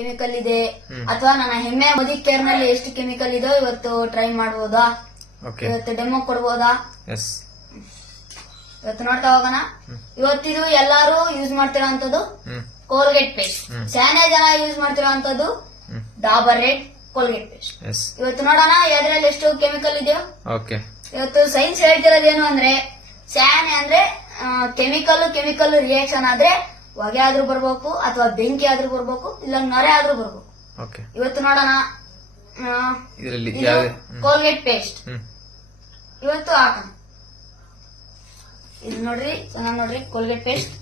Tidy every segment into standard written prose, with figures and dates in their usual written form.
Chemical ಇದೆ ಅಥವಾ ನನ್ನ ಹೆಮ್ಮೆ ಮೋದಿ ಕೇರ್ ನಲ್ಲಿ ಎಷ್ಟು ಕೆಮಿಕಲ್ ಇದೋ ಇವತ್ತು ಟ್ರೈ ಮಾಡಬಹುದಾ? ಇವತ್ತು ಡೆಮೋ ಕೊಡಬಹುದಾ? ಇವತ್ತು ನೋಡ್ತಾ ಹೋಗೋಣ. ಇವತ್ತಿದು ಎಲ್ಲಾರು ಯೂಸ್ ಮಾಡ್ತಿರೋಂಥದ್ದು ಕೋಲ್ಗೇಟ್ ಪೇಸ್ಟ್. ಶಾನೆ ಜನ ಯೂಸ್ ಮಾಡ್ತಿರೋಂಥದ್ದು ಡಾಬರ್ ರೆಡ್ ಕೋಲ್ಗೇಟ್ ಪೇಸ್ಟ್. ಇವತ್ತು ನೋಡೋಣ ಯಾವ್ದ್ರಲ್ಲಿ ಎಷ್ಟು ಕೆಮಿಕಲ್ ಇದೆಯೋ. ಇವತ್ತು ಸೈನ್ಸ್ ಹೇಳ್ತಿರೋದೇನು ಅಂದ್ರೆ ಶಾನೆ ಅಂದ್ರೆ ಕೆಮಿಕಲ್ ರಿಯಾಕ್ಷನ್ ಆದ್ರೆ ಹೊಗೆ ಆದ್ರೂ ಬರ್ಬೇಕು ಅಥವಾ ಬೆಂಕಿ ಆದ್ರೂ ಬರ್ಬೇಕು ಇಲ್ಲ ನೊರೆ ಆದ್ರೂ ಬರ್ಬೇಕು. ಇವತ್ತು ನೋಡೋಣ ಕೋಲ್ಗೇಟ್ ಪೇಸ್ಟ್ ಇವತ್ತು ಹಾಕೋಣ. ಇದು ನೋಡ್ರಿ ಚೆನ್ನಾಗಿ ನೋಡ್ರಿ ಕೋಲ್ಗೇಟ್ ಪೇಸ್ಟ್.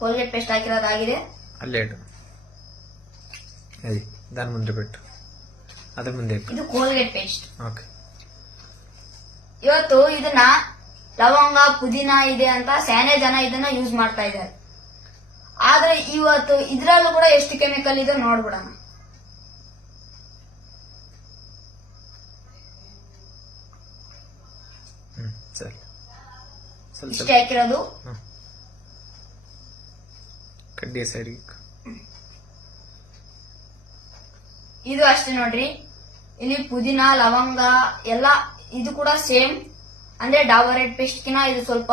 ಕೋಲ್ಗೇಟ್ ಪೇಸ್ಟ್ ಹಾಕಿರೋದಾಗಿದೆ. ಇದು ಕೋಲ್ಗೇಟ್ ಪೇಸ್ಟ್. ಇವತ್ತು ಇದನ್ನ ಲವಂಗ ಪುದೀನ ಇದೆ ಅಂತ ಸ್ಯಾನೆ ಜನ ಇದನ್ನ ಯೂಸ್ ಮಾಡ್ತಾ ಇದ್ದಾರೆ. ಆದ್ರೆ ಇವತ್ತು ಇದ್ರಲ್ಲೂ ಕೂಡ ಎಷ್ಟು ಕೆಮಿಕಲ್ ಇದೆ ನೋಡ್ಬಿಡೋಣ. ಇಷ್ಟೇ ಹಾಕಿರೋದು. ಇದು ಅಷ್ಟೇ ನೋಡ್ರಿ. ಇಲ್ಲಿ ಪುದೀನ ಲವಂಗ ಎಲ್ಲ ಇದು ಕೂಡ ಸೇಮ್ ಅಂದ್ರೆ ಡಾಬರ್ ರೆಡ್ ಪೇಸ್ಟ್ ಕಿನ ಇದು ಸ್ವಲ್ಪ